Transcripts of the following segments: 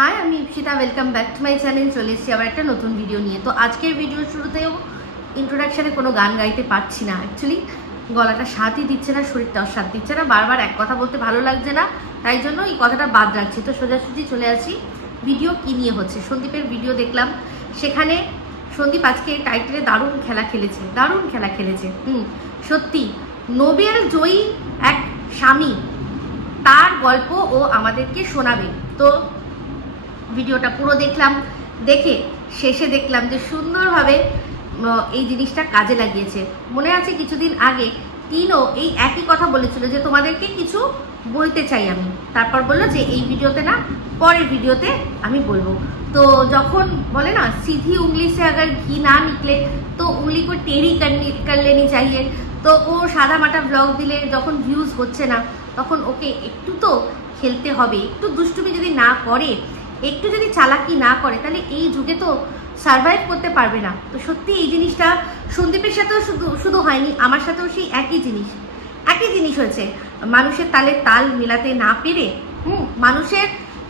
High, আমি Ipsita. Welcome back to my channel. চলে এসেছি আবার একটা নতুন ভিডিও নিয়ে। তো আজকের ভিডিওর শুরুতেও ইন্ট্রোডাকশানে কোনো গান গাইতে পারছি না। অ্যাকচুয়ালি গলাটা সাথই দিচ্ছে না, শরীরটাও সাথ দিচ্ছে না, বারবার এক কথা বলতে ভালো লাগছে না, তাই জন্য এই কথাটা বাদ রাখছি। তো সোজাসুজি চলে আসি ভিডিও কী নিয়ে হচ্ছে। সন্দীপের ভিডিও দেখলাম, সেখানে সন্দীপ আজকে টাইটেলে দারুণ খেলা খেলেছে। সত্যি নোবেল জয়ী এক স্বামী, তার গল্প ও আমাদেরকে শোনাবে। তো ভিডিওটা পুরো দেখলাম, দেখে শেষে দেখলাম যে সুন্দরভাবে এই জিনিসটা কাজে লাগিয়েছে। মনে আছে কিছুদিন আগে তিনও এই একই কথা বলেছিল যে তোমাদেরকে কিছু বলতে চাই আমি, তারপর বললো যে এই ভিডিওতে না, পরের ভিডিওতে আমি বলবো। তো যখন বলে না সিধি উंगली से अगर घी ना निकले तो उंगली को टेढ़ी कर लेनी चाहिए। তো ও সাদা মাটা ব্লগ দিলে যখন ভিউজ হচ্ছে না, তখন ওকে একটু তো খেলতে হবে। একটু দুষ্টুমি যদি না করে, একটু যদি চালাকি না করে, তাহলে এই যুগে তো সার্ভাইভ করতে পারবে না। তো সত্যি এই জিনিসটা সন্দীপের সাথেও শুধু হয়নি, আমার সাথেও সেই একই জিনিস হয়েছে। মানুষের তালে তাল মেলাতে না পেরে, মানুষের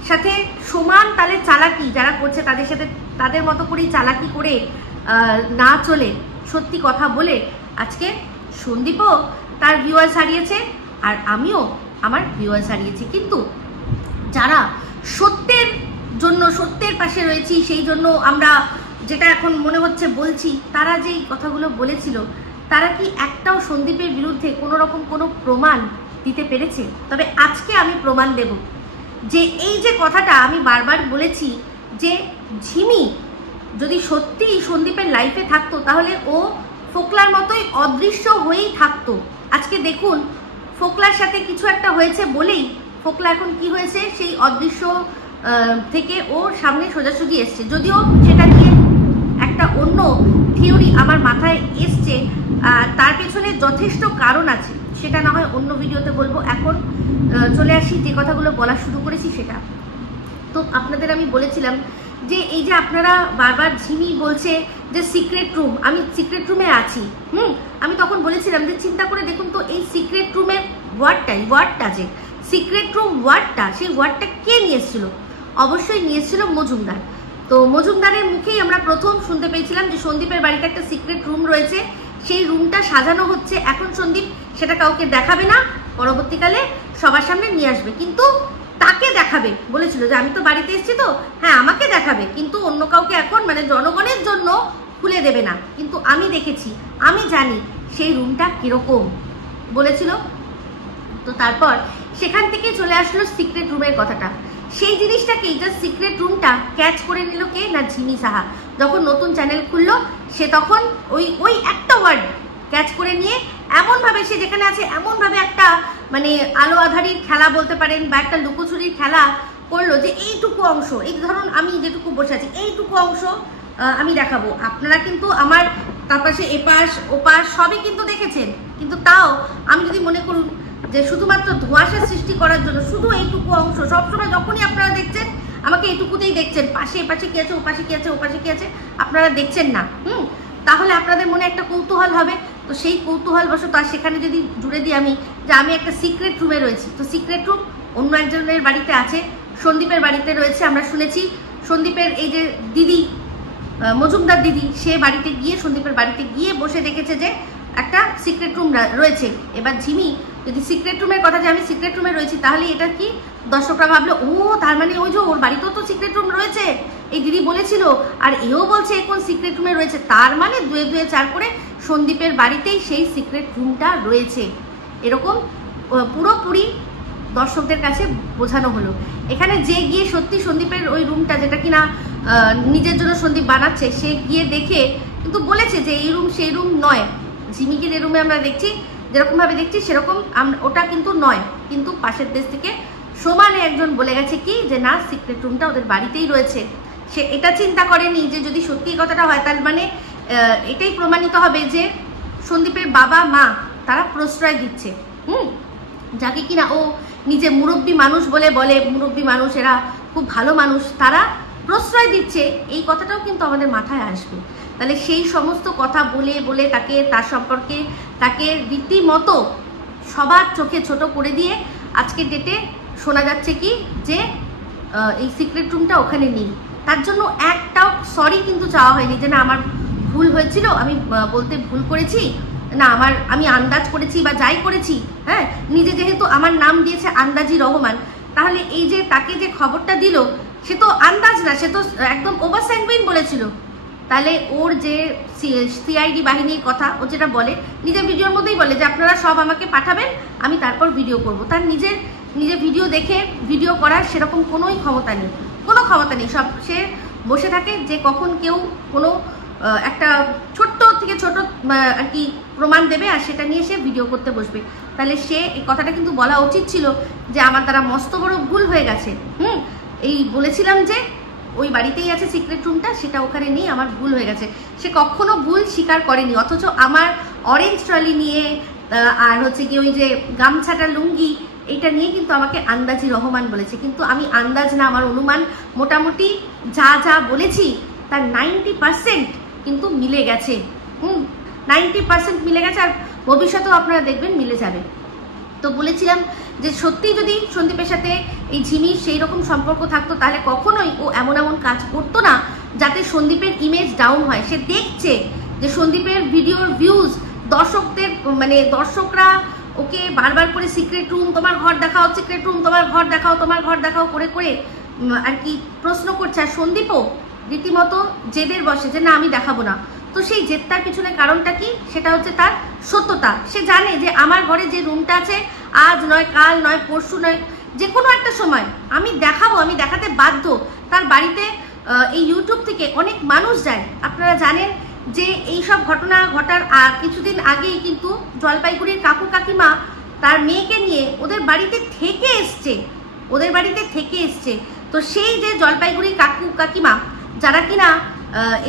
সাথে সমান তালে চালাকি যারা করছে তাদের সাথে তাদের মতো করেই চালাকি করে না চলে, সত্যি কথা বলে আজকে সন্দীপও তার ভিউয়ার্স হারিয়েছে, আর আমিও আমার ভিউয়ার্স হারিয়েছি। কিন্তু যারা সত্যের জন্য সত্যের পাশে রয়েছি, সেই জন্য আমরা যেটা এখন মনে হচ্ছে বলছি, তারা যেই কথাগুলো বলেছিল, তারা কি একটাও সন্দীপের বিরুদ্ধে কোনো রকম কোনো প্রমাণ দিতে পেরেছে? তবে আজকে আমি প্রমাণ দেব যে এই যে কথাটা আমি বারবার বলেছি, যে ঝিমি যদি সত্যি সন্দীপের লাইফে থাকতো, তাহলে ও ফোকলার মতোই অদৃশ্য হয়েই থাকতো। আজকে দেখুন, ফোকলার সাথে কিছু একটা হয়েছে বলেই ফোকলা এখন কি হয়েছে, সেই অদৃশ্য থেকে ওর সামনে সোজাসুজি এসছে। যদিও সেটা নিয়ে একটা অন্য থিওরি আমার মাথায় এসছে, তার পেছনে যথেষ্ট কারণ আছে, সেটা না হয় অন্য ভিডিওতে বলবো। এখন চলে আসি যে কথাগুলো বলা শুরু করেছি সেটা। তো আপনাদের আমি বলেছিলাম যে এই যে আপনারা বারবার ঝিমি বলছে যে সিক্রেট রুম, আমি সিক্রেট রুমে আছি। আমি তখন বলেছিলাম যে চিন্তা করে দেখুন তো, এই সিক্রেট রুমের ওয়ার্ডটা যে সিক্রেট রুম ওয়ার্ডটা, সেই ওয়ার্ডটা কে নিয়ে এসেছিল? অবশ্যই নিয়ে এসেছিল মজুমদার। তো মজুমদারের মুখেই আমরা প্রথম শুনতে পেয়েছিলাম যে সন্দীপের বাড়িতে একটা সিক্রেট রুম রয়েছে, সেই রুমটা সাজানো হচ্ছে। এখন সন্দীপ সেটা কাউকে দেখাবে না, পরবর্তীকালে সবার সামনে নিয়ে আসবে, কিন্তু তাকে দেখাবে বলেছিল যে আমি তো বাড়িতে এসেছি, তো হ্যাঁ আমাকে দেখাবে, কিন্তু অন্য কাউকে এখন মানে জনগণের জন্য খুলে দেবে না। কিন্তু আমি দেখেছি, আমি জানি সেই রুমটা কিরকম বলেছিল। তো তারপর সেখান থেকে চলে আসলো সিক্রেট রুমের কথাটা। সেই জিনিসটাকেই, যে সিক্রেট রুমটা ক্যাচ করে নিল কে না, ঝিমি সাহা। যখন নতুন চ্যানেল খুললো, সে তখন ওই একটা ওয়ার্ড ক্যাচ করে নিয়ে এমনভাবে, সে যেখানে আছে এমনভাবে একটা মানে আলো আধারির খেলা বলতে পারেন, বা একটা লুকোচুরির খেলা করলো, যে এইটুকু অংশ, এই ধরুন আমি যেটুকু বসে আছি, এইটুকু অংশ আমি দেখাবো। আপনারা কিন্তু আমার তার পাশে এপাশ ওপাশ সবই কিন্তু দেখেছেন, কিন্তু তাও আমি যদি মনে করুন যে শুধুমাত্র ধোঁয়াশা সৃষ্টি করার জন্য শুধু এইটুকু অংশ, সবসময় যখনই আপনারা দেখছেন আমাকে এইটুকুতেই দেখছেন, পাশে এপাশে কি আছে, ওপাশে কি আছে, ওপাশে কি আছে আপনারা দেখছেন না। তাহলে আপনাদের মনে একটা কৌতূহল হবে। তো সেই কৌতূহল বশত আর সেখানে যদি জুড়ে দিই আমি যে আমি একটা সিক্রেট রুমে রয়েছি, তো সিক্রেট রুম অন্য একজনের বাড়িতে আছে, সন্দীপের বাড়িতে রয়েছে। আমরা শুনেছি সন্দীপের এই যে দিদি মজুমদার দিদি, সে বাড়িতে গিয়ে সন্দীপের বাড়িতে গিয়ে বসে দেখেছে যে একটা সিক্রেট রুম রয়েছে। এবার ঝিমি যদি সিক্রেট রুমের কথা, যে আমি সিক্রেট রুমে রয়েছি, তাহলে এটা কি দর্শকরা ভাবলো, ও তার মানে ওই যে ওর বাড়িতেও তো সিক্রেট রুম রয়েছে, এই দিদি বলেছিল, আর এও বলছে এখন সিক্রেট রুমে রয়েছে, তার মানে দুয়ে চার করে সন্দীপের বাড়িতেই সেই সিক্রেট রুমটা রয়েছে। এরকম পুরোপুরি দর্শকদের কাছে বোঝানো হলো। এখানে যে গিয়ে সত্যি সন্দীপের ওই রুমটা, যেটা কিনা নিজের জন্য সন্দীপ বানাচ্ছে, সে গিয়ে দেখে কিন্তু বলেছে যে এই রুম সেই রুম নয়। ঝিমিকে যে রুমে আমরা দেখছি, যেরকমভাবে দেখছি সেরকম ওটা কিন্তু নয়। কিন্তু পাশের দেশ থেকে সমানে একজন বলে গেছে কি যে না, সিক্রেট রুমটা ওদের বাড়িতেই রয়েছে। সে এটা চিন্তা করেনি যে যদি সত্যি কথাটা হয়, তার মানে এটাই প্রমাণিত হবে যে সন্দীপের বাবা মা তারা প্রশ্রয় দিচ্ছে, যাকে কিনা ও নিজে মুরব্বী মানুষ বলে, মুরব্বী মানুষ, এরা খুব ভালো মানুষ, তারা প্রশ্রয় দিচ্ছে, এই কথাটাও কিন্তু আমাদের মাথায় আসবে। তাহলে সেই সমস্ত কথা বলে তাকে, তার সম্পর্কে তাকে রীতিমতো সবার চোখে ছোট করে দিয়ে আজকের ডেটে শোনা যাচ্ছে কি যে এই সিক্রেট রুমটা ওখানে নেই। তার জন্য একটাও সরি কিন্তু চাওয়া হয়নি যে না আমার ভুল হয়েছিল, আমি বলতে ভুল করেছি, না আমি আন্দাজ করেছি বা যাই করেছি। হ্যাঁ, নিজে যেহেতু আমার নাম দিয়েছে আন্দাজি রহমান, তাহলে এই যে তাকে যে খবরটা দিল সে তো আন্দাজ না, সে তো একদম ওভার স্যাঙ্গুইন বলেছিল। তাহলে ওর যে সিআইডি বাহিনীর কথা ও যেটা বলে নিজের ভিডিওর মধ্যেই বলে যে আপনারা সব আমাকে পাঠাবেন, আমি তারপর ভিডিও করব। তার নিজে ভিডিও দেখে ভিডিও করার সেরকম কোনো ক্ষমতা নেই। সব সে বসে থাকে যে কখন কেউ কোনো একটা ছোট্ট থেকে ছোট আর কি প্রমাণ দেবে আর সেটা নিয়ে সে ভিডিও করতে বসবে। তাহলে সে এই কথাটা কিন্তু বলা উচিত ছিল যে আমার দ্বারা মস্ত বড় ভুল হয়ে গেছে। এই বলেছিলাম যে ওই বাড়িতেই আছে সিক্রেট রুমটা, সেটা ওখানে নেই, আমার ভুল হয়ে গেছে। সে কখনো ভুল স্বীকার করেনি, অথচ আমার অরেঞ্জ ট্রলি নিয়ে আর হচ্ছে কি ওই যে গামছাটা লুঙ্গি এটা নিয়ে কিন্তু আমাকে আন্দাজি রহমান বলেছে। কিন্তু আমি আন্দাজ না, আমার অনুমান, মোটামুটি যা বলেছি তার 90% কিন্তু মিলে গেছে। 90% মিলে গেছে, আর ভবিষ্যতেও আপনারা দেখবেন মিলে যাবে। তো বলেছিলাম যে সত্যি যদি সন্দীপের সাথে এই ঝিমির সেই রকম সম্পর্ক থাকতো তাহলে কখনোই ও এমন কাজ করতো না যাতে সন্দীপের ইমেজ ডাউন হয়। সে দেখছে যে সন্দীপের ভিডিওর ভিউজ দর্শকরা ওকে বারবার করে সিক্রেট রুম তোমার ঘর দেখাও, সিক্রেট রুম তোমার ঘর দেখাও করে আর কি প্রশ্ন করছে। আর সন্দীপও রীতিমতো জেদের বসে যে না আমি দেখাবো না। তো সেই জেদটার পিছনে কারণটা কি, সেটা হচ্ছে তার সত্যতা। সে জানে যে আমার ঘরে যে রুমটা আছে আজ নয় কাল নয় পরশু নয় যে কোনো একটা সময় আমি দেখাবো, আমি দেখাতে বাধ্য। তার বাড়িতে এই ইউটিউব থেকে অনেক মানুষ যায়। আপনারা জানেন যে এই সব ঘটনা ঘটার কিছুদিন আগেই কিন্তু জলপাইগুড়ির কাকু কাকিমা তার মেয়েকে নিয়ে ওদের বাড়িতে থেকে এসছে। তো সেই যে জলপাইগুড়ির কাকু কাকিমা যারা কিনা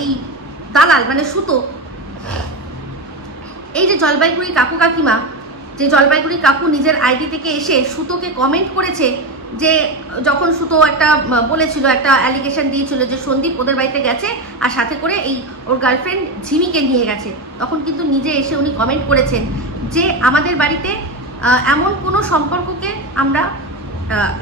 এই দালাল সুতো, এই যে জলপাইগুড়ির কাকু কাকিমা, যে জলপাইগুড়ির কাকু নিজের আইডি থেকে এসে সুতোকে কমেন্ট করেছে যে যখন সুতো একটা বলেছিল, একটা অ্যালিগেশন দিয়েছিল যে সন্দীপ ওদের বাড়িতে গেছে আর সাথে করে এই ওর গার্লফ্রেন্ড ঝিমিকে নিয়ে গেছে, তখন কিন্তু নিজে এসে উনি কমেন্ট করেছেন যে আমাদের বাড়িতে এমন কোনো সম্পর্ককে আমরা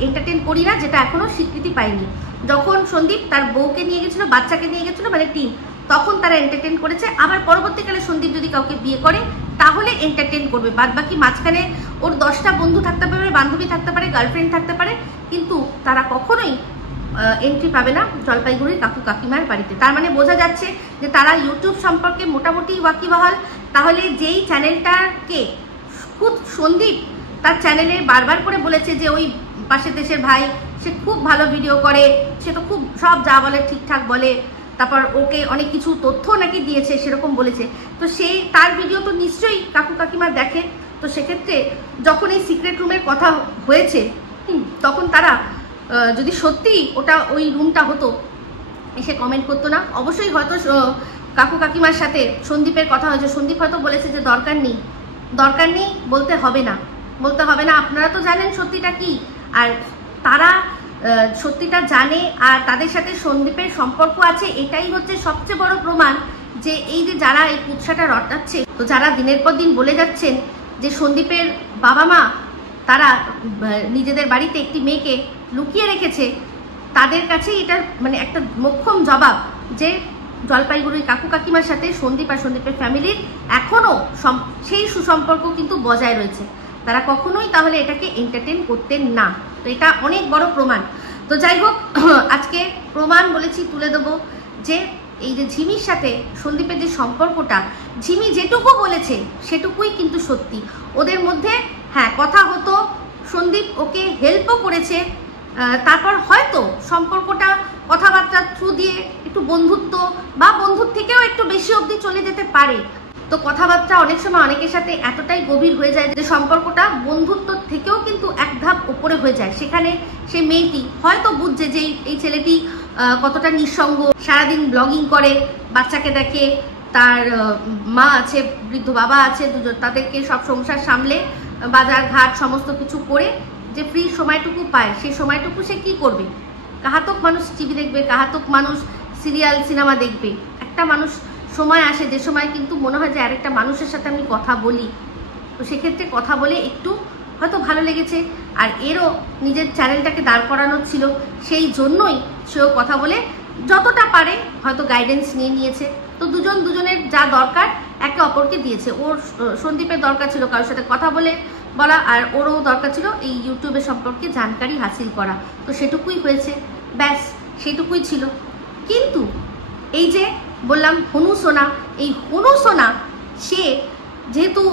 এন্টারটেন করি না যেটা এখনো স্বীকৃতি পায়নি। যখন সন্দীপ তার বউকে নিয়ে গেছিল, বাচ্চাকে নিয়ে গেছিল, টিম, তখন তারা এন্টারটেন করেছে। আবার পরবর্তীকালে সন্দীপ যদি কাউকে বিয়ে করে তাহলে এন্টারটেন করবে, বাদ বাকি মাঝখানে ওর 10টা বন্ধু থাকতে পারে, বান্ধবী থাকতে পারে, গার্লফ্রেন্ড থাকতে পারে, কিন্তু তারা কখনোই এন্ট্রি পাবে না জলপাইগুড়ির কাকু কাকিমার বাড়িতে। তার মানে বোঝা যাচ্ছে যে তারা ইউটিউব সম্পর্কে মোটামুটি ওয়াকিবহাল। তাহলে যেই চ্যানেলটাকে খুব সন্দীপ তার চ্যানেলে বারবার করে বলেছে যে ওই পাশের দেশের ভাই সে খুব ভালো ভিডিও করে, সে তো খুব সব যা বলে ঠিকঠাক বলে, তারপর ওকে অনেক কিছু তথ্য নাকি দিয়েছে সেরকম বলেছে। তো সেই তার ভিডিও তো নিশ্চয়ই কাকু কাকিমা দেখে। তো সেক্ষেত্রে যখন এই সিক্রেট রুমের কথা হয়েছে তখন তারা যদি সত্যি ওটা ওই রুমটা হতো এসে কমেন্ট করতো না। অবশ্যই হয়তো কাকু কাকিমার সাথে সন্দীপের কথা হয়েছে, সন্দীপ হয়তো বলেছে যে দরকার নেই, বলতে হবে না, আপনারা তো জানেন সত্যিটা কি। আর তারা সত্যিটা জানে আর তাদের সাথে সন্দীপের সম্পর্ক আছে, এটাই হচ্ছে সবচেয়ে বড় প্রমাণ যে এই যে যারা এই কুৎসাটা রটাচ্ছে, তো যারা দিনের পর দিন বলে যাচ্ছেন যে সন্দীপের বাবা মা তারা নিজেদের বাড়িতে একটি মেয়েকে লুকিয়ে রেখেছে, তাদের কাছে এটা একটা মোক্ষম জবাব যে জলপাইগুড়ির কাকু কাকিমার সাথে সন্দীপ আর সন্দীপের ফ্যামিলির এখনো সেই সুসম্পর্ক কিন্তু বজায় রয়েছে। তারা কখনোই তাহলে এটাকে এন্টারটেন করতেন না। তো এটা অনেক বড় প্রমাণ। তো যাই হোক, আজকে প্রমাণ বলেছি তুলে দেবো যে এই যে ঝিমির সাথে সন্দীপের যে সম্পর্কটা, ঝিমি যেটুকু বলেছে সেটুকুই কিন্তু সত্যি। ওদের মধ্যে হ্যাঁ কথা হতো, সন্দীপ ওকে হেল্পও করেছে, তারপর হয়তো সম্পর্কটা কথাবার্তার থ্রু দিয়ে একটু বন্ধুত্ব বা বন্ধুর থেকেও একটু বেশি অবধি চলে যেতে পারে। তো কথাবার্তা অনেক সময় অনেকের সাথে এতটাই গভীর হয়ে যায় যে সম্পর্কটা বন্ধুত্ব থেকেও কিন্তু এক ধাপ উপরে হয়ে যায়। সেখানে সেই মেয়েটি হয়তো বুঝছে যে এই ছেলেটি কতটা নিঃসঙ্গ, সারাদিন ব্লগিং করে, বাচ্চাকে দেখে, তার মা আছে, বৃদ্ধ বাবা আছে, দুজন, তাদেরকে সব সংসার সামলে বাজার ঘাট সমস্ত কিছু করে যে ফ্রি সময়টুকু পায়, সেই সময়টুকু সে কি করবে? কাহাতক মানুষ টিভি দেখবে, কাহাতক মানুষ সিরিয়াল সিনেমা দেখবে। একটা মানুষ সময় আসে যে সময় কিন্তু মনে হয় যে আরেকটা মানুষের সাথে আমি কথা বলি। তো সেক্ষেত্রে কথা বলে একটু হয়তো ভালো লেগেছে, আর এরও নিজের চ্যানেলটাকে দাঁড় করানোর ছিল, সেই জন্যই সেও কথা বলে যতটা পারে হয়তো গাইডেন্স নিয়ে নিয়েছে। তো দুজনের যা দরকার একে অপরকে দিয়েছে। ওর সন্দীপের দরকার ছিল কারোর সাথে কথা বলা, আর ওরও দরকার ছিল এই ইউটিউবের সম্পর্কে জানকারি হাসিল করা। তো সেটুকুই হয়েছে, ব্যাস সেটুকুই ছিল। কিন্তু এই যে বললাম হনু সোনা, এই হনু সোনা সে যেহেতু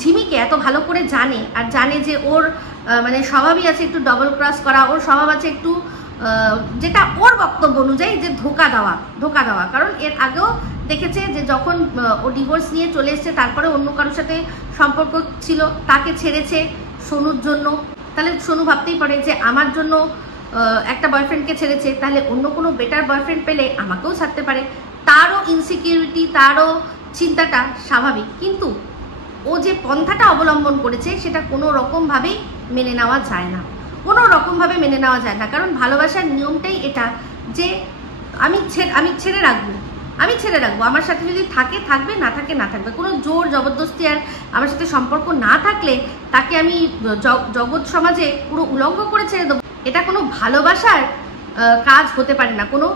ঝিমিকে এত ভালো করে জানে, আর জানে যে ওর মানে স্বভাবই আছে একটু ডবল ক্রস করা, ওর স্বভাব আছে একটু যেটা ওর বক্তব্য অনুযায়ী যে ধোকা দেওয়া। কারণ এর আগেও দেখেছে যে যখন ও ডিভোর্স নিয়ে চলে এসছে, তারপরে অন্য কারোর সাথে সম্পর্ক ছিল, তাকে ছেড়েছে সোনুর জন্য। তাহলে সোনু ভাবতেই পারে যে আমার জন্য একটা বয়ফ্রেন্ডকে ছেড়েছে, তাহলে অন্য কোনো বেটার বয়ফ্রেন্ড পেলে আমাকেও ছাড়তে পারে। তারও ইনসিকিউরিটি, তারও চিন্তাটা স্বাভাবিক। কিন্তু ও যে পন্থাটা অবলম্বন করেছে সেটা কোনো রকমভাবেই মেনে নেওয়া যায় না, কারণ ভালোবাসার নিয়মটাই এটা যে আমি ছেড়ে রাখবো, আমার সাথে যদি থাকবে, না থাকবে। কোনো জোর জবরদস্তি আর আমার সাথে সম্পর্ক না থাকলে তাকে আমি জগৎ সমাজে পুরো উলঙ্গ করে ছেড়ে দেবো, এটা কোনো ভালোবাসার কাজ হতে পারে না, কোনো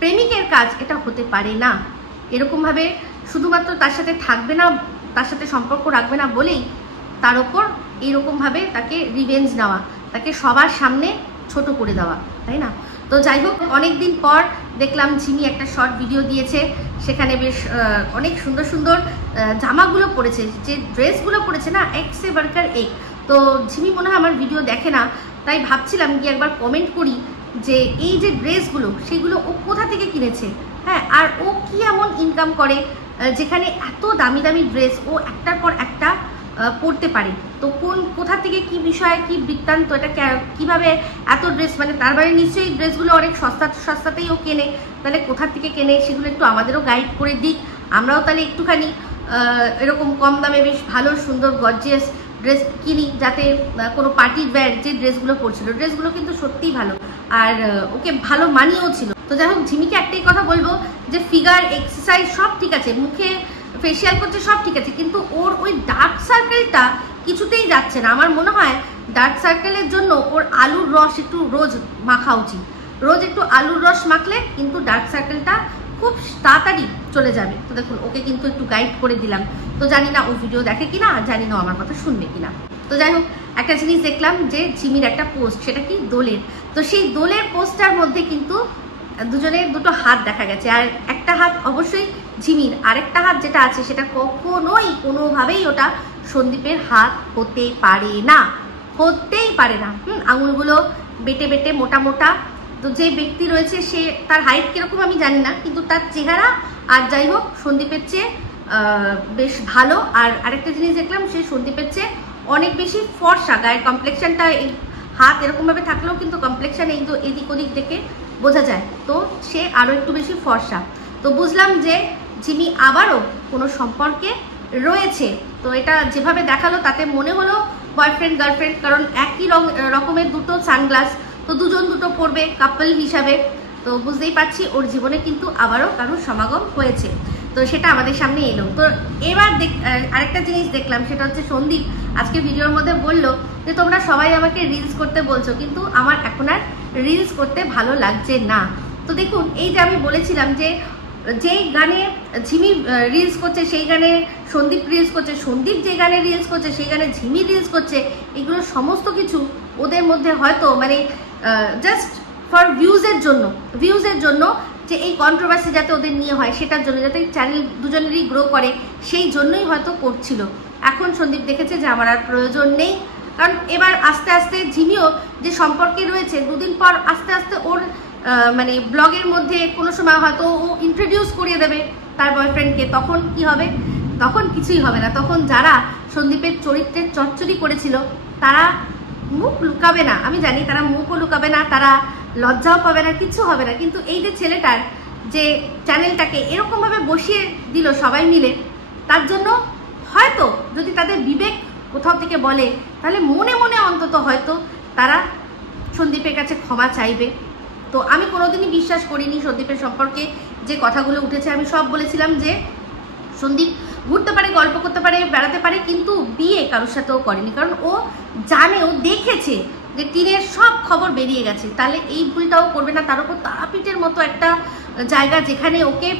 প্রেমিকের কাজ এটা হতে পারে না। এরকমভাবে শুধুমাত্র তার সাথে থাকবে না, তার সাথে সম্পর্ক রাখবে না বলেই তার ওপর এইরকমভাবে তাকে রিভেঞ্জ নেওয়া, তাকে সবার সামনে ছোট করে দেওয়া, তাই না? তো যাই হোক, অনেকদিন পর দেখলাম ঝিমি একটা শর্ট ভিডিও দিয়েছে, সেখানে বেশ অনেক সুন্দর জামাগুলো পরেছে, যে ড্রেসগুলো পরেছে না, এক সে বারকার এক। তো ঝিমি মনে হয় আমার ভিডিও দেখে না, তাই ভাবছিলাম গিয়ে একবার কমেন্ট করি যে এই যে ড্রেসগুলো সেগুলো ও কোথা থেকে কিনেছে, হ্যাঁ, আর ও কি এমন ইনকাম করে যেখানে এত দামি ড্রেস ও একটার পর একটা পড়তে পারে। তো কোথা থেকে কি বিষয়, কি বৃত্তান্ত, এটা কিভাবে এত ড্রেস, মানে তার বাইরে নিশ্চয়ই ড্রেসগুলো অনেক সস্তাতেই ও কেনে, তাহলে কোথা থেকে কেনে সেগুলো একটু আমাদেরও গাইড করে দিক, আমরাও তাহলে একটুখানি এরকম কম দামে বেশ ভালো সুন্দর গর্জিয়াস ড্রেস কিনি, যাতে কোনো পার্টি ওয়্যার যে ড্রেসগুলো পরছিল, ড্রেসগুলো কিন্তু সত্যিই ভালো, আর ওকে ভালো মানিয়েও ছিল। তো যাই হোক, ঝিমিকে একটাই কথা বলবো যে ফিগার এক্সারসাইজ সব ঠিক আছে, মুখে ফেসিয়াল করছে সব ঠিক আছে, কিন্তু ওর ওই ডার্ক সার্কেলটা কিছুতেই যাচ্ছে না। আমার মনে হয় ডার্ক সার্কেলের জন্য ওর আলুর রস একটু রোজ মাখা উচিত, রোজ একটু আলুর রস মাখলে কিন্তু ডার্ক সার্কেলটা খুব তাড়াতাড়ি চলে যাবে। তো দেখুন, ওকে কিন্তু একটু গাইড করে দিলাম। তো জানি না ও ভিডিও দেখে কিনা, আর জানি না আমার কথা শুনবে কিনা। তো যাই হোক, একটা জিনিস দেখলাম যে ঝিমির একটা পোস্ট, সেটা কি দোলের। তো সেই দোলের পোস্টটার মধ্যে কিন্তু দুজনের দুটো হাত দেখা গেছে, আর একটা হাত অবশ্যই ঝিমির, আরেকটা হাত যেটা আছে সেটা কখনোই কোনোভাবেই ওটা সন্দীপের হাত হতেই পারে না। আঙুলগুলো বেটে মোটা। তো যে ব্যক্তি রয়েছে সে, তার হাইট কিরকম আমি জানি না, কিন্তু তার চেহারা আর যাই হোক সন্দীপের চেয়ে বেশ ভালো। আর আরেকটা জিনিস দেখলাম, সে সন্দীপের চেয়ে অনেক বেশি ফর্সা, গায়ের কমপ্লেক্সনটা, এই হাত এরকমভাবে থাকলেও কিন্তু কমপ্লেক্সন এদিক ওদিক দেখে বোঝা যায়, তো সে আরও একটু বেশি ফর্সা। তো বুঝলাম যে ঝিমি আবারও কোনো সম্পর্কে রয়েছে। তো এটা যেভাবে দেখালো তাতে মনে হলো বয়ফ্রেন্ড গার্লফ্রেন্ড, কারণ একই রকমের দুটো সানগ্লাস, তো দুজন দুটো পরবে কাপল হিসাবে। তো বুঝতেই পারছি ওর জীবনে কিন্তু আবারও কারোর সমাগম হয়েছে, তো সেটা আমাদের সামনে এলো। তো এবার আরেকটা জিনিস দেখলাম, সেটা হচ্ছে সন্দীপ আজকে ভিডিওর মধ্যে বললো যে তোমরা সবাই আমাকে রিলস করতে বলছো, কিন্তু আমার এখন আর রিলস করতে ভালো লাগছে না। তো দেখুন, এই যে আমি বলেছিলাম যে যেই গানে ঝিমি রিলস করছে সেই গানে সন্দীপ রিলস করছে, সন্দীপ যে গানে রিলস করছে সেই গানে ঝিমি রিলস করছে, এগুলো সমস্ত কিছু ওদের মধ্যে হয়তো মানে জাস্ট ফর ভিউজের জন্য, যে এই কন্ট্রোভার্সি যাতে ওদের নিয়ে হয় সেটার জন্য, যাতে চ্যানেল দুজনেরই গ্রো করে, সেই জন্যই হয়তো করছিল। এখন সন্দীপ দেখেছে যে আমার আর প্রয়োজন নেই, কারণ এবার আস্তে আস্তে ঝিমিও যে সম্পর্কে রয়েছে, দুদিন পর আস্তে আস্তে ওর মানে ব্লগের মধ্যে কোনো সময় হয়তো ও ইন্ট্রোডিউস করিয়ে দেবে তার বয়ফ্রেন্ডকে। তখন কি হবে? তখন কিছুই হবে না। তখন যারা সন্দীপের চরিত্রের চচ্চড়ি করেছিল তারা মুখ লুকাবে না, আমি জানি তারা মুখও লুকাবে না, তারা লজ্জাও পাবে না, কিছু হবে না। কিন্তু এই যে ছেলেটার যে চ্যানেলটাকে এরকমভাবে বসিয়ে দিল সবাই মিলে, তার জন্য হয়তো যদি তাদের বিবেক কোথাও থেকে বলে, তাহলে মনে মনে অন্তত হয়তো তারা সন্দীপের কাছে ক্ষমা চাইবে। তো আমি কোনোদিনই বিশ্বাস করিনি সন্দীপের সম্পর্কে যে কথাগুলো উঠেছে। আমি সব বলেছিলাম যে সন্দীপ ঘুরতে পারে, গল্প করতে পারে, বেড়াতে পারে, কিন্তু বিয়ে কারোর সাথেও করেনি, কারণ ও জানে, ও দেখেছে যে টিনের সব খবর বেরিয়ে গেছে। তাহলে এই ভুলটাও করবে না। তার উপর তারাপীঠের মতো একটা জায়গা যেখানে ওকে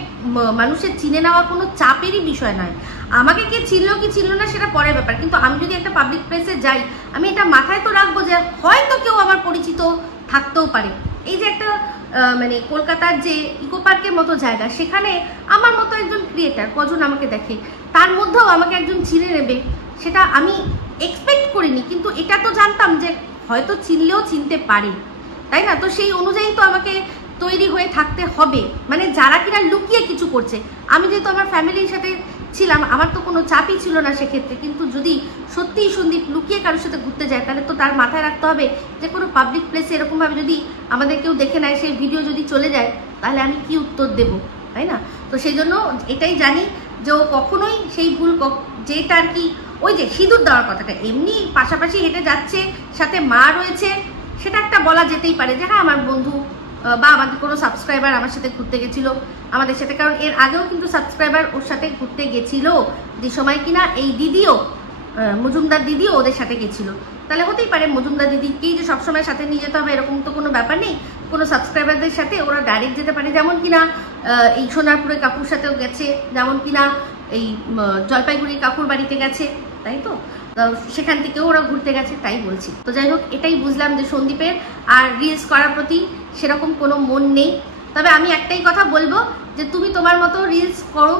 মানুষের চিনে নেওয়া কোনো চাপেরই বিষয় নয়। আমাকে কে চিনলো কি চিনলো না সেটা পরের ব্যাপার, কিন্তু আমি যদি একটা পাবলিক প্লেসে যাই আমি এটা মাথায় তো রাখবো যে হয়তো কেউ আমার পরিচিত থাকতেও পারে। এই যে একটা মানে কলকাতার যে ইকো পার্কের মতো জায়গা, সেখানে আমার মতো একজন ক্রিয়েটার কজন আমাকে দেখে, তার মধ্যেও আমাকে একজন চিনে নেবে, সেটা আমি এক্সপেক্ট করিনি, কিন্তু এটা তো জানতাম যে হয়তো চিনলেও চিনতে পারে, তাই না? তো সেই অনুযায়ী তো আমাকে তৈরি হয়ে থাকতে হবে। মানে যারা কিনা লুকিয়ে কিছু করছে, আমি যেহেতু আমার ফ্যামিলির সাথে ছিলাম, আমার তো কোনো চাপই ছিল না সেক্ষেত্রে। কিন্তু যদি সত্যিই সন্দীপ লুকিয়ে কারোর সাথে ঘুরতে যায়, তাহলে তো তার মাথায় রাখতে হবে যে কোনো পাবলিক প্লেসে এরকমভাবে যদি আমাদের কেউ দেখে নেয়, সেই ভিডিও যদি চলে যায়, তাহলে আমি কি উত্তর দেব, তাই না? তো সেই জন্য এটাই জানি যে ও কখনোই সেই ভুল, যেটা আর কি ওই যে সিঁদুর দেওয়ার কথাটা, এমনি পাশাপাশি হেঁটে যাচ্ছে, সাথে মা রয়েছে, সেটা একটা বলা যেতেই পারে যে হ্যাঁ আমার বন্ধু বা আমাদের কোনো সাবস্ক্রাইবার আমার সাথে ঘুরতে গেছিলো আমাদের সাথে, কারণ এর আগেও কিন্তু সাবস্ক্রাইবার ওর সাথে ঘুরতে গেছিলো, যে সময় কিনা এই দিদিও মজুমদার দিদিও ওদের সাথে গেছিলো। তাহলে হতেই পারে মজুমদার দিদিকেই যে সবসময় সাথে নিয়ে যেতে হবে এরকম তো কোনো ব্যাপার নেই। কোনো সাবস্ক্রাইবারদের সাথে ওরা ডাইরেক্ট যেতে পারে, যেমন কিনা এই সোনারপুরের কাকুর সাথেও গেছে, যেমন কিনা এই জলপাইগুড়ির কাকুর বাড়িতে গেছে, তাই তো সেখান থেকেও ওরা ঘুরতে গেছে, তাই বলছি। তো যাই হোক, এটাই বুঝলাম যে সন্দীপের আর রিলস করার প্রতি সেরকম কোনো মন নেই। তবে আমি একটাই কথা বলবো যে তুমি তোমার মতো রিলস করো,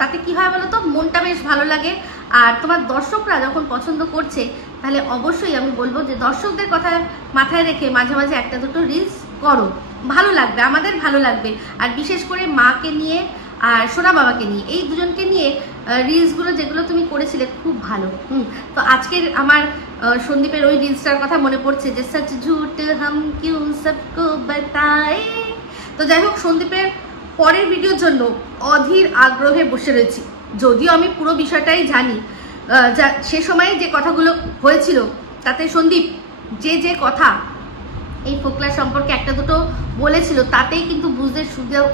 তাতে কি হয় বলো তো, মনটা বেশ ভালো লাগে। আর তোমার দর্শকরা যখন পছন্দ করছে, তাহলে অবশ্যই আমি বলবো যে দর্শকদের কথা মাথায় রেখে মাঝে মাঝে একটা দুটো রিলস করো, ভালো লাগবে, আমাদের ভালো লাগবে। আর বিশেষ করে মাকে নিয়ে আর সোনা বাবাকে নিয়ে, এই দুজনকে নিয়ে রিলসগুলো যেগুলো তুমি করেছিলে খুব ভালো। তো আজকের আমার সন্দীপের ওই রিলসটার কথা মনে পড়ছে যে সচ ঝুট হাম কিউ সবকো বাতায়ে। তো যাই হোক, সন্দীপের পরের ভিডিওর জন্য অধীর আগ্রহে বসে রয়েছি, যদিও আমি পুরো বিষয়টাই জানি। সে সময়ে যে কথাগুলো হয়েছিল তাতে সন্দীপ যে কথা এই ফোকলা সম্পর্কে একটা দুটো বলেছিল, তাতেই কিন্তু বুঝতে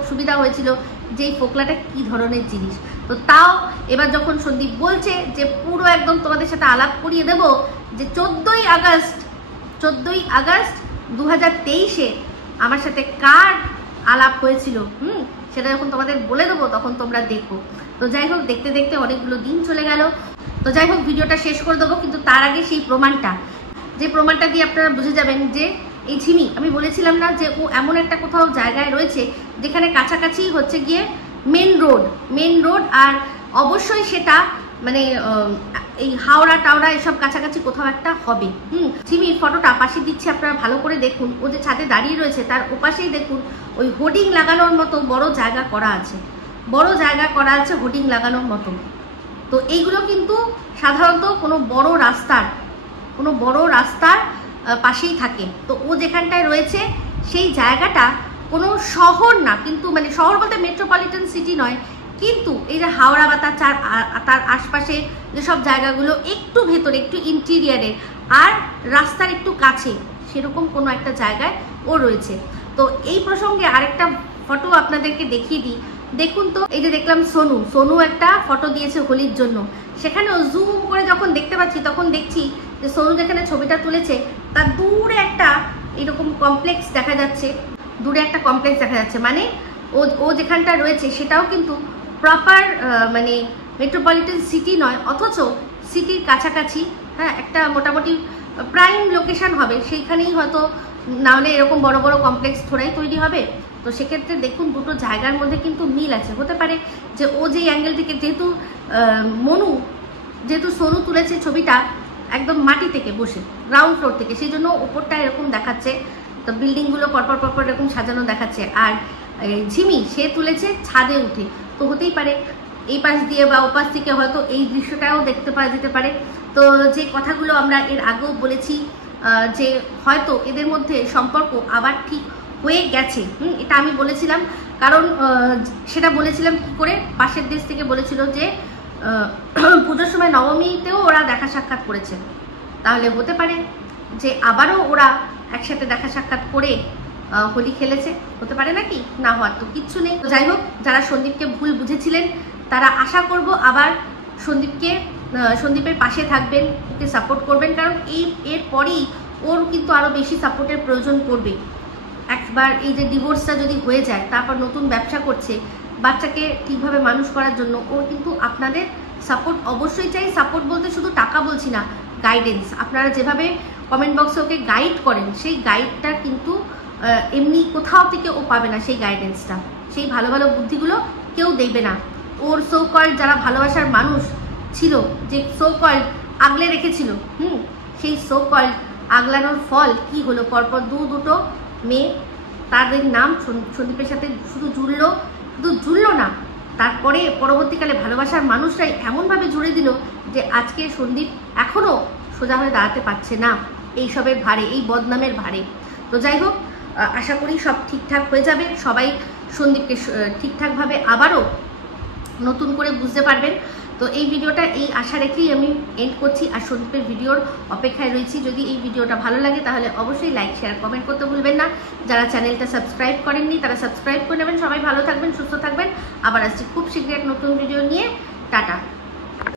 সুবিধা হয়েছিল যে এই ফোকলাটা কি ধরনের জিনিস। তো তাও এবার যখন সন্দীপ বলছে যে পুরো একদম তোমাদের সাথে আলাপ করিয়ে দেব যে 14ই আগস্ট 2023-এ আমার সাথে কার আলাপ হয়েছিল, সেটা যখন তোমাদের বলে দেবো তখন তোমরা দেখো। তো যাই হোক, দেখতে দেখতে অনেকগুলো দিন চলে গেল। তো যাই হোক, ভিডিওটা শেষ করে দেবো, কিন্তু তার আগে সেই প্রমাণটা দিয়ে আপনারা বুঝে যাবেন যে এই ঝিমি, আমি বলেছিলাম না যে ও এমন একটা কোথাও জায়গায় রয়েছে যেখানে কাছাকাছি হচ্ছে গিয়ে মেন রোড, আর অবশ্যই সেটা মানে এই হাওড়া টাওড়া এসব কাছাকাছি কোথাও একটা হবে। ঝিমির ফটোটা পাশে দিচ্ছি, আপনারা ভালো করে দেখুন। ও যে ছাদে দাঁড়িয়ে রয়েছে তার ওপাশেই দেখুন ওই হোর্ডিং লাগানোর মতো বড় জায়গা করা আছে, হোর্ডিং লাগানোর মতো। তো এইগুলো কিন্তু সাধারণত কোনো বড় রাস্তার পাশেই থাকে। তো ও যেখানটায় রয়েছে সেই জায়গাটা কোনো শহর না, কিন্তু মানে শহর বলতে মেট্রোপলিটন সিটি নয়, কিন্তু এই যে হাওড়া বা তার আশপাশে যেসব জায়গাগুলো একটু ভেতরে, একটু ইন্টিরিয়ারে আর রাস্তার একটু কাছে, সেরকম কোনো একটা জায়গায় ও রয়েছে। তো এই প্রসঙ্গে আরেকটা ফটো আপনাদেরকে দেখিয়ে দিই। দেখুন তো, এই যে দেখলাম সোনু একটা ফটো দিয়েছে হোলির জন্য, সেখানেও জুম করে যখন দেখতে পাচ্ছি তখন দেখছি যে সোনু যেখানে ছবিটা তুলেছে তার দূরে একটা এরকম কমপ্লেক্স দেখা যাচ্ছে, মানে ও যেখানটা রয়েছে সেটাও কিন্তু প্রপার মানে মেট্রোপলিটন সিটি নয়, অথচ সিটির কাছাকাছি, হ্যাঁ, একটা মোটামুটি প্রাইম লোকেশন হবে, সেইখানেই হয়তো না হলে এরকম বড় বড় কমপ্লেক্স থোড়াই তৈরি হবে। তো সেক্ষেত্রে দেখুন দুটো জায়গার মধ্যে কিন্তু মিল আছে। হতে পারে যে ও যেই অ্যাঙ্গেল থেকে, যেহেতু সোনু তুলেছে ছবিটা একদম মাটি থেকে বসে, গ্রাউন্ড ফ্লোর থেকে, সেই জন্য ওপরটা এরকম দেখাচ্ছে, তো বিল্ডিংগুলো পরপর এরকম সাজানো দেখাচ্ছে। আর ঝিমি সে তুলেছে ছাদে উঠে, তো হতেই পারে এই পাশ দিয়ে বা ওপাশ থেকে হয়তো এই দৃশ্যটাও দেখতে পাওয়া যেতে পারে। তো যে কথাগুলো আমরা এর আগেও বলেছি যে হয়তো এদের মধ্যে সম্পর্ক আবার ঠিক হয়ে গেছে, এটা আমি বলেছিলাম, কারণ সেটা বলেছিলাম কি করে, পাশের দেশ থেকে বলেছিল যে পুজোর সময় নবমীতেও ওরা দেখা সাক্ষাৎ করেছে, তাহলে হতে পারে যে আবারও ওরা একসাথে দেখা সাক্ষাৎ করে হোলি খেলেছে, হতে পারে নাকি, না হওয়ার তো কিচ্ছু নেই। যাই হোক, যারা সন্দীপকে ভুল বুঝেছিলেন তারা আশা করব আবার সন্দীপের পাশে থাকবেন, ওকে সাপোর্ট করবেন, কারণ এরপরেই ওর কিন্তু আরও বেশি সাপোর্টের প্রয়োজন পড়বে। একবার এই যে ডিভোর্সটা যদি হয়ে যায়, তারপর নতুন ব্যবসা করছে, বাচ্চাকে ঠিকভাবে মানুষ করার জন্য ওর কিন্তু আপনাদের সাপোর্ট অবশ্যই চাই। সাপোর্ট বলতে শুধু টাকা বলছি না, গাইডেন্স। আপনারা যেভাবে কমেন্ট বক্সে ওকে গাইড করেন, সেই গাইডটা কিন্তু এমনি কোথাও থেকে ও পাবে না। সেই গাইডেন্সটা, সেই ভালো ভালো বুদ্ধিগুলো কেউ দেবে না। ওর সো কল্ড যারা ভালোবাসার মানুষ ছিল, যে সো কল্ড আগলে রেখেছিল, সেই সো কল্ড আগলানোর ফল কি হলো? পরপর দুটো মেয়ে, তাদের নাম সন্দীপের সাথে শুধু জুড়লো না, তারপরে পরবর্তীকালে ভালোবাসার মানুষরাই এমনভাবে জুড়ে দিল যে আজকে সন্দীপ এখনও সোজা হয়ে দাঁড়াতে পারছে না এইসবের ভারে, এই বদনামের ভারে। তো যাই হোক, আশা করি সব ঠিকঠাক হয়ে যাবে, সবাই সন্দীপকে ঠিকঠাকভাবে আবারও নতুন করে বুঝতে পারবেন। তো এই ভিডিওটা এই আশা রেখেই আমি এন্ড করছি, আর সন্দীপের ভিডিওর অপেক্ষায় রয়েছি। যদি এই ভিডিওটা ভালো লাগে তাহলে অবশ্যই লাইক, শেয়ার, কমেন্ট করতে ভুলবেন না। যারা চ্যানেলটা সাবস্ক্রাইব করেননি তারা সাবস্ক্রাইব করে নেবেন। সবাই ভালো থাকবেন, সুস্থ থাকবেন। আবার আসছি খুব শীঘ্রই এক নতুন ভিডিও নিয়ে। টাটা।